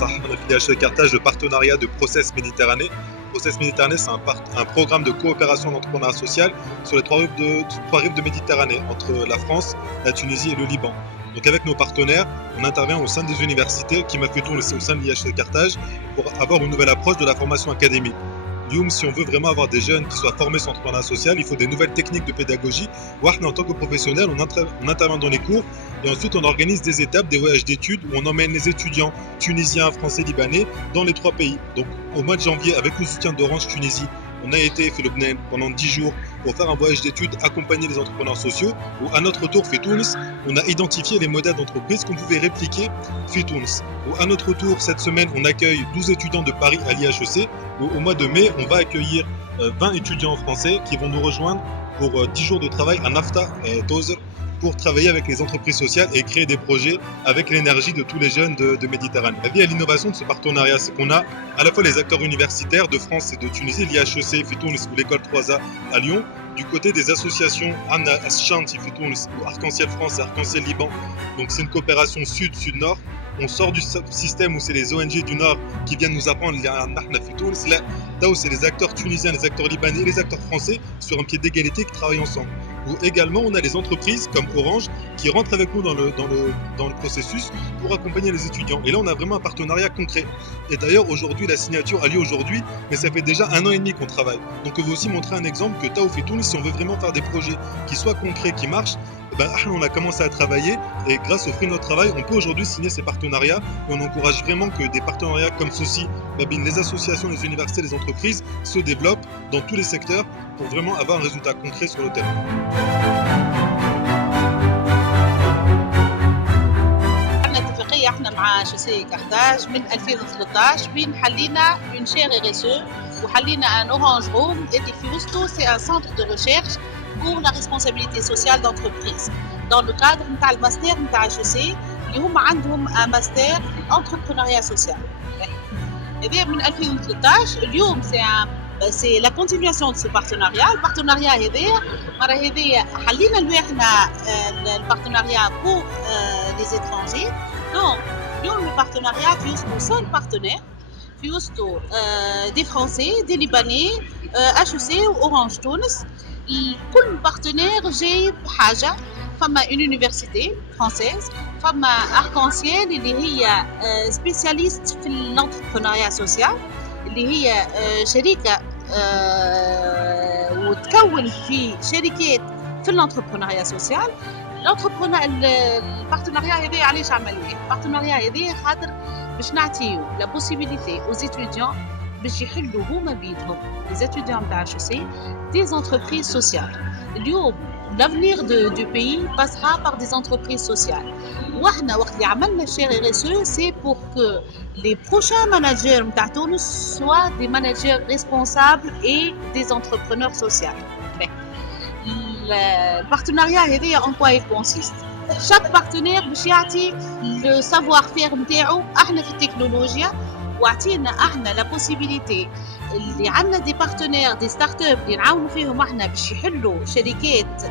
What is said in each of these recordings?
صح on a fait à Carthage le partenariat de Process Méditerranée. Process Méditerranée, c'est un programme de coopération d'entrepreneuriat social sur les trois rives de Méditerranée, entre la France, la Tunisie et le Liban. Donc avec nos partenaires, on intervient au sein des universités qui m'a fait tourner au sein de l'IHC Carthage pour avoir une nouvelle approche de la formation académique. Si on veut vraiment avoir des jeunes qui soient formés sur l'entrepreneuriat social, il faut des nouvelles techniques de pédagogie. En tant que professionnel, on intervient dans les cours et ensuite on organise des étapes, des voyages d'études où on emmène les étudiants tunisiens, français, libanais dans les 3 pays. Donc au mois de janvier, avec le soutien d'Orange Tunisie, on a été fait Lubnan pendant 10 jours pour faire un voyage d'études, accompagner les entrepreneurs sociaux, où à notre tour, fait Tunis, on a identifié les modèles d'entreprise qu'on pouvait répliquer fait Tunis. Où à notre tour, cette semaine, on accueille 12 étudiants de Paris à l'IHEC, où au mois de mai, on va accueillir 20 étudiants français qui vont nous rejoindre pour 10 jours de travail à Nafta et Tozer, pour travailler avec les entreprises sociales et créer des projets avec l'énergie de tous les jeunes de Méditerranée. La vie à l'innovation de ce partenariat, c'est qu'on a à la fois les acteurs universitaires de France et de Tunisie, l'IHEC, Fitounis ou l'école 3A à Lyon, du côté des associations Anna Aschanti, Fitounis ou Arc-en-Ciel France et Arc-en-Ciel Liban. Donc c'est une coopération sud-sud-nord. On sort du système où c'est les ONG du Nord qui viennent nous apprendre là où c'est les acteurs tunisiens, les acteurs libanais et les acteurs français sur un pied d'égalité qui travaillent ensemble. Où également on a les entreprises comme Orange qui rentrent avec nous dans le processus pour accompagner les étudiants. Et là on a vraiment un partenariat concret. Et d'ailleurs aujourd'hui la signature a lieu aujourd'hui, mais ça fait déjà 1 an et demi qu'on travaille. Donc on veut aussi montrer un exemple que Taouf et Tunis, si on veut vraiment faire des projets qui soient concrets, qui marchent, on a commencé à travailler et grâce au fruit de notre travail, on peut aujourd'hui signer ces partenariats et on encourage vraiment que des partenariats comme ceux-ci, les associations, les universités, les entreprises se développent dans tous les secteurs pour vraiment avoir un résultat concret sur le terrain. احنا مع شوسي كارتاج من 2013 وين حلينا une chaire RSE وحلينا un orange room et في وسطه c'est un centre de recherche pour la responsabilité sociale d'entreprise dans le cadre نتاع الماستر نتاع HEC اللي هم عندهم un master entrepreneuriat social. هذا من 2013 اليوم c'est la continuation de ce partenariat. Le partenariat هذايا مرة هذايا حلينا لواحنا البارتنariat pour les étrangers. Donc, le partenariat في وسطه 5 partenaires في وسطه des Français, des Libanais, HEC وأورانج تونس. كل partenaire جايب حاجة. فما une université française, فما Arc-en-Ciel اللي هي spécialiste في l'entrepreneuriat social, اللي هي شركة وتكون في شركات في l'entrepreneuriat social. البارتناريا هذا علاش عملناه؟ البارتناريا هذا خاطر باش نعطيو لا بوسيبيليتي aux étudiants باش يحلوا هما بيدهم les étudiants نتاع HEC des entreprises sociales. اليوم l'avenir du pays passera par des entreprises sociales. وإحنا وقت اللي عملنا الشير RSE c'est pour que les prochains managers نتاع تونس soient des managers responsables et des entrepreneurs sociaux. Le partenariat en quoi il consiste? Chaque partenaire باش يعطي le savoir-faire نتاعو احنا في التكنولوجيا وعطينا احنا la possibilité اللي عندنا دي بارتنير دي ستارت اب اللي نعاونوا فيهم احنا باش يحلوا شركات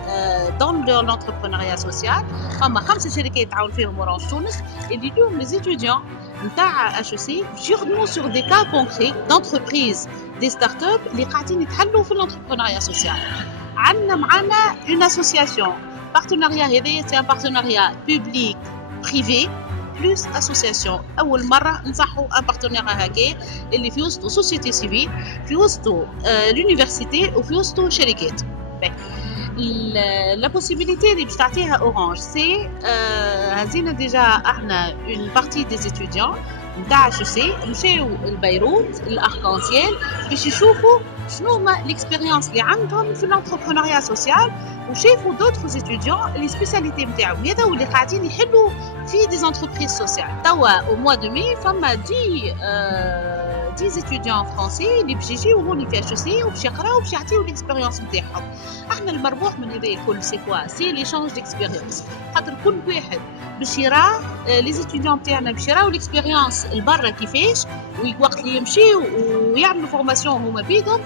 dans l'entrepreneuriat social. فما 5 شركات تعاون فيهم اورانج تونس اللي اليوم les étudiants نتاع HEC باش يخدموا sur des cas concrets d'entreprises des start up اللي قاعدين يتحلوا في l'entrepreneuriat social. معنا une association partenariat هذا c'est un partenariat public privé plus association. أول مرة نصحوا un partenariat هكا اللي في وسطه société civile, في وسطه l'université وفي وسطه شركات. La possibilité اللي باش تعطيها Orange c'est هزينا déjà احنا une partie des étudiants نتاع HEC مشاو لبيروت الأرك-en-ciel باش يشوفوا شنو هما l'expérience اللي عندهم في l'entrepreneuriat social وشافوا d'autres étudiants les spécialités نتاعهم هذا واللي قاعدين يحلوا في des entreprises sociales. توا au mois de mai فما 10 étudiants français اللي باش يجيو هوني في HEC وباش يقراو وباش يعطيو l'expérience نتاعهم. احنا المربوح من هذا الكل سي كوا سي l'échange d'expérience خاطر كل واحد باش يرى لي ستوديون نتاعنا باش يراو l'expérience البرا كيفاش وقت اللي يمشيو ويعملوا فورماسيون هما بيدهم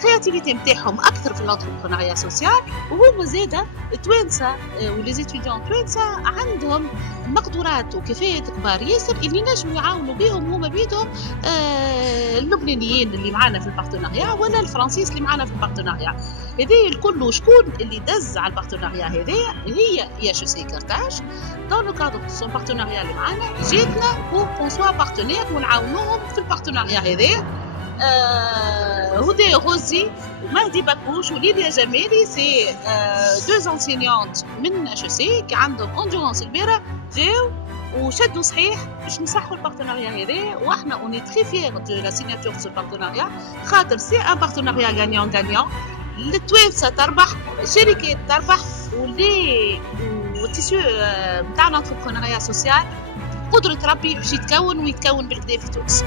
الكرياتيفيتي نتاعهم اكثر في الانتربرونيا سوسيال. وهما زاده التوانسه ولي زيتيديون التوانسه عندهم مقدورات وكفايات كبار ياسر اللي نجموا يعاونوا بهم هما بيدهم اللبنانيين اللي معانا في البارتناريا ولا الفرنسيس اللي معانا في البارتناريا. هذه الكل شكون اللي دز على البارتناريا هذه؟ هي HEC كارتاج دون لو كادر دو سون بارتناريا اللي معانا جاتنا بور كون سوا بارتنير ونعاونوهم في البارتناريا هذه. هدى غوزي ومهدي باكوش وليليا جمالي سي دو انسينيونت من HEC كي عندهم اندورانس كبيره جاو وشدوا صحيح باش نصحوا البارتناريا هذا. واحنا اوني تري فيير دو لا سيناتور دو سو بارتناريا خاطر سي ان بارتناريا غانيون غانيون. التوانسه تربح، الشركات تربح، والتيسيو نتاع الانتربرونيا سوسيال قدرة ربي باش يتكون ويتكون بالكدا في تونس.